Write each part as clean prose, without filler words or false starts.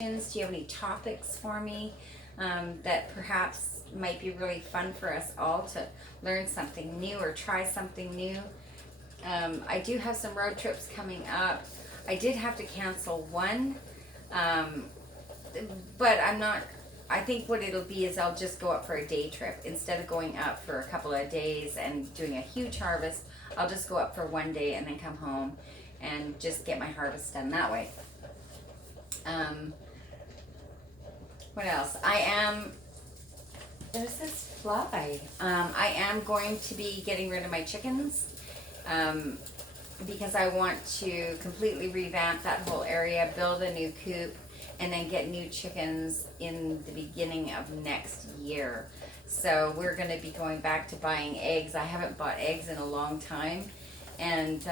Do you have any topics for me that perhaps might be really fun for us all to learn something new or try something new? I do have some road trips coming up. I did have to cancel one, um, but I'm not. I think what it'll be is I'll just go up for a day trip instead of going up for a couple of days and doing a huge harvest. I'll just go up for one day and then come home and just get my harvest done that way. Um, what else? There's this fly. I am going to be getting rid of my chickens um, because I want to completely revamp that whole area, build a new coop, and then get new chickens in the beginning of next year. So we're going to be going back to buying eggs. I haven't bought eggs in a long time. And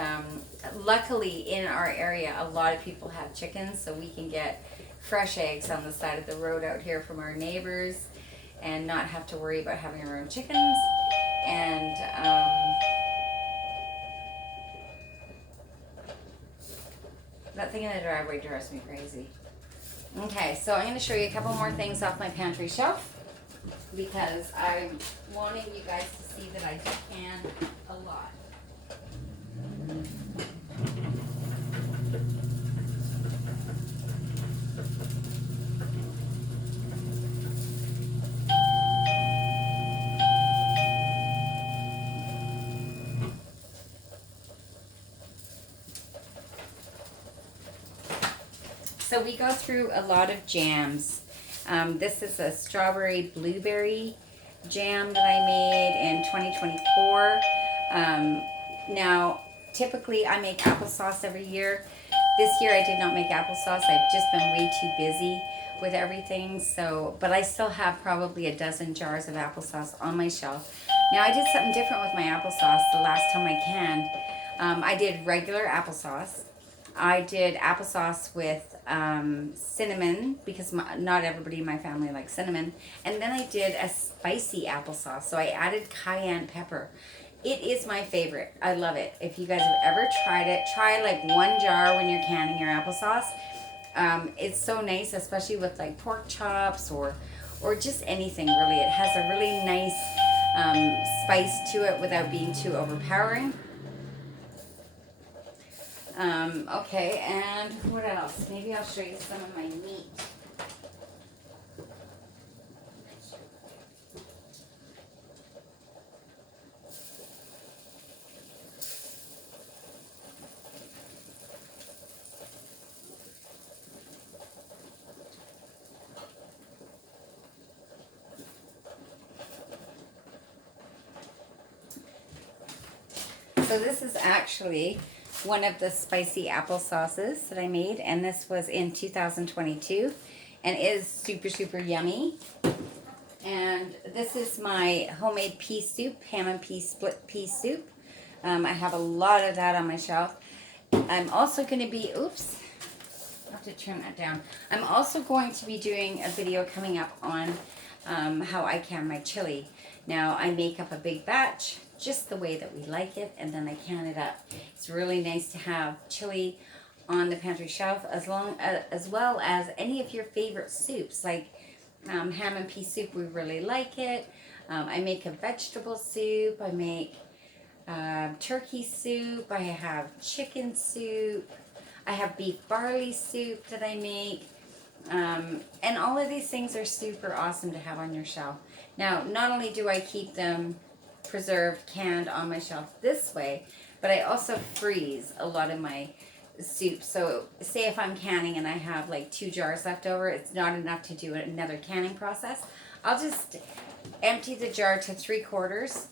luckily in our area, a lot of people have chickens, so we can get fresh eggs on the side of the road out here from our neighbors and not have to worry about having our own chickens. And that thing in the driveway drives me crazy. Okay, so I'm going to show you a couple more things off my pantry shelf because I'm wanting you guys to see that I can a lot. So we go through a lot of jams. This is a strawberry blueberry jam that I made in 2024. Now, typically I make applesauce every year. This year I did not make applesauce. I've just been way too busy with everything. So, but I still have probably a dozen jars of applesauce on my shelf. Now I did something different with my applesauce the last time I canned. I did regular applesauce. I did applesauce with cinnamon because not everybody in my family likes cinnamon. And then I did a spicy applesauce. So I added cayenne pepper. It is my favorite. I love it. If you guys have ever tried it, try like one jar when you're canning your applesauce. It's so nice, especially with like pork chops or just anything really. It has a really nice spice to it without being too overpowering. Okay, and what else? Maybe I'll show you some of my meat. So this is actually one of the spicy apple sauces that I made, and this was in 2022, and it is super, super yummy. And this is my homemade pea soup, ham and pea split pea soup. I have a lot of that on my shelf. I'm also going to be, oops, I have to turn that down. I'm also going to be doing a video coming up on how I can my chili. Now I make up a big batch just the way that we like it, and then I can it up. It's really nice to have chili on the pantry shelf as well as any of your favorite soups, like ham and pea soup. We really like it. I make a vegetable soup. I make turkey soup. I have chicken soup. I have beef barley soup that I make. And all of these things are super awesome to have on your shelf. Now, not only do I keep them preserved, canned on my shelf this way, but I also freeze a lot of my soup. So say if I'm canning and I have like 2 jars left over, it's not enough to do another canning process. I'll just empty the jar to 3/4,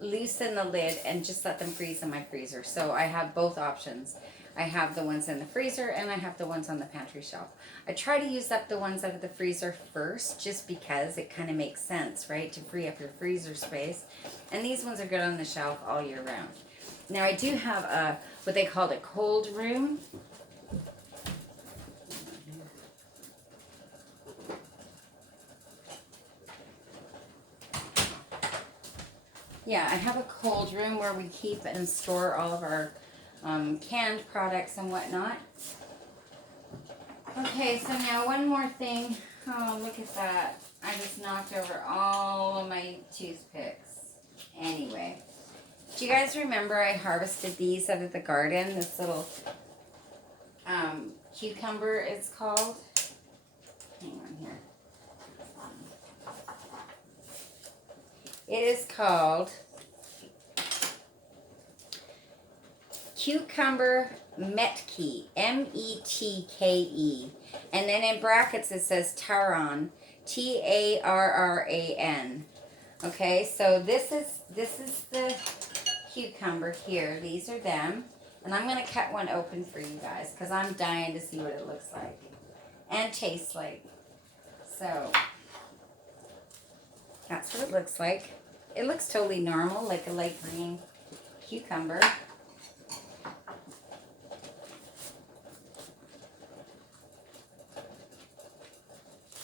loosen the lid, and just let them freeze in my freezer. So I have both options. I have the ones in the freezer and I have the ones on the pantry shelf. I try to use up the ones out of the freezer first just because it kind of makes sense, right, to free up your freezer space. And these ones are good on the shelf all year round. Now I do have what they call a cold room. Yeah, I have a cold room where we keep and store all of our canned products and whatnot. Okay, so now one more thing. Oh, look at that. I just knocked over all of my toothpicks. Anyway, do you guys remember I harvested these out of the garden? This little cucumber is called. Hang on here. It is called cucumber metke, M-E-T-K-E. And then in brackets it says Taran, T-A-R-R-A-N. Okay, so this is the cucumber here. These are them. And I'm going to cut one open for you guys because I'm dying to see what it looks like and tastes like. So that's what it looks like. It looks totally normal, like a light green cucumber.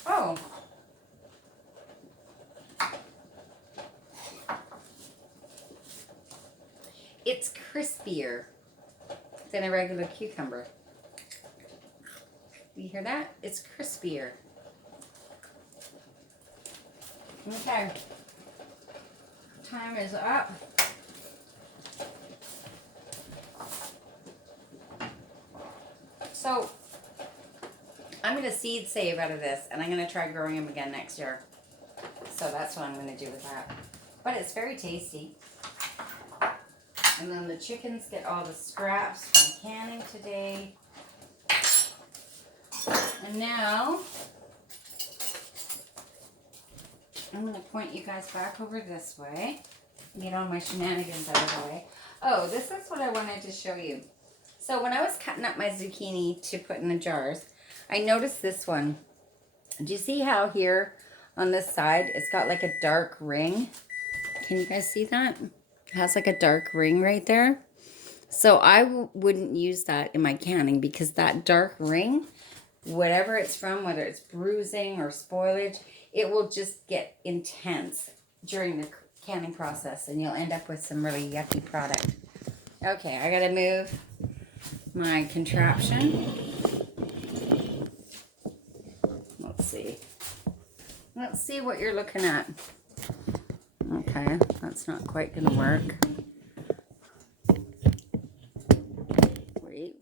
Oh. It's crispier than a regular cucumber. You hear that? It's crispier. Okay. Time is up. So, I'm going to seed save out of this, and I'm going to try growing them again next year. So that's what I'm going to do with that. But it's very tasty. And then the chickens get all the scraps from canning today. And now, I'm going to point you guys back over this way. Get all my shenanigans out of the way. Oh, this is what I wanted to show you. So when I was cutting up my zucchini to put in the jars, I noticed this one. Do you see how here on this side, it's got like a dark ring? Can you guys see that? It has like a dark ring right there. So I wouldn't use that in my canning because that dark ring, whatever it's from, whether it's bruising or spoilage, it will just get intense during the canning process and you'll end up with some really yucky product. Okay, I gotta move my contraption. Let's see. Let's see what you're looking at. Okay, that's not quite gonna work.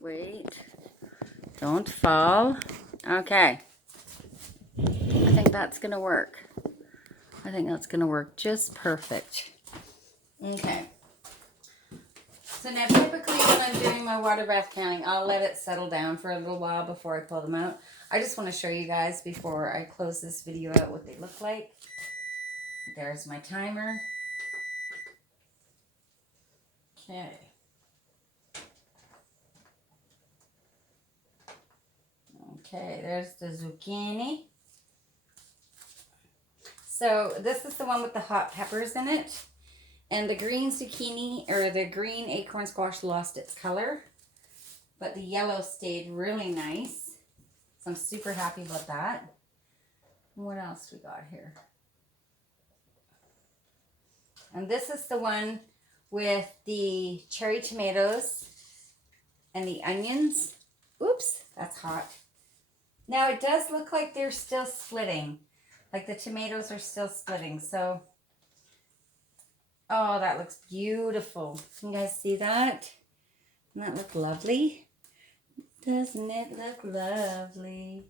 Wait. Don't fall. Okay. I think that's gonna work. I think that's gonna work just perfect. Okay. So now typically when I'm doing my water bath canning, I'll let it settle down for a little while before I pull them out. I just want to show you guys before I close this video out what they look like. There's my timer. Okay. Okay, there's the zucchini. So this is the one with the hot peppers in it. And the green zucchini, or the green acorn squash lost its color. But the yellow stayed really nice. So I'm super happy about that. What else we got here? And this is the one with the cherry tomatoes and the onions. Oops, that's hot. Now it does look like they're still splitting. Like the tomatoes are still splitting. So, oh, that looks beautiful. Can you guys see that? Doesn't that look lovely? Doesn't it look lovely?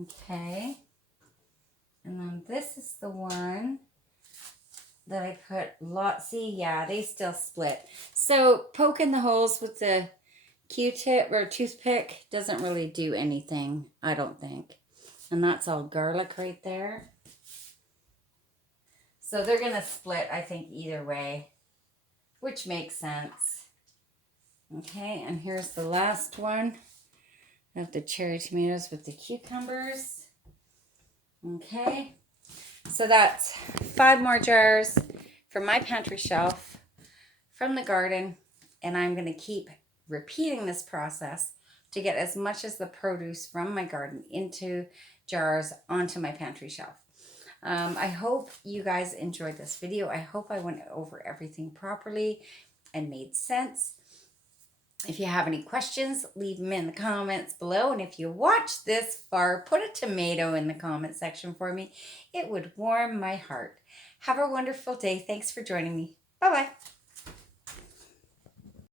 Okay. And then this is the one that I put lots. See, yeah, they still split. So poking the holes with the Q-tip or toothpick doesn't really do anything, I don't think. And that's all garlic right there. So they're going to split, I think, either way, which makes sense. Okay, and here's the last one. I have the cherry tomatoes with the cucumbers. Okay, so that's 5 more jars from my pantry shelf from the garden, and I'm going to keep repeating this process to get as much as the produce from my garden into jars onto my pantry shelf. I hope you guys enjoyed this video. I hope I went over everything properly and made sense. If you have any questions, leave them in the comments below. And if you watch this far, put a tomato in the comment section for me. It would warm my heart. Have a wonderful day. Thanks for joining me. Bye-bye.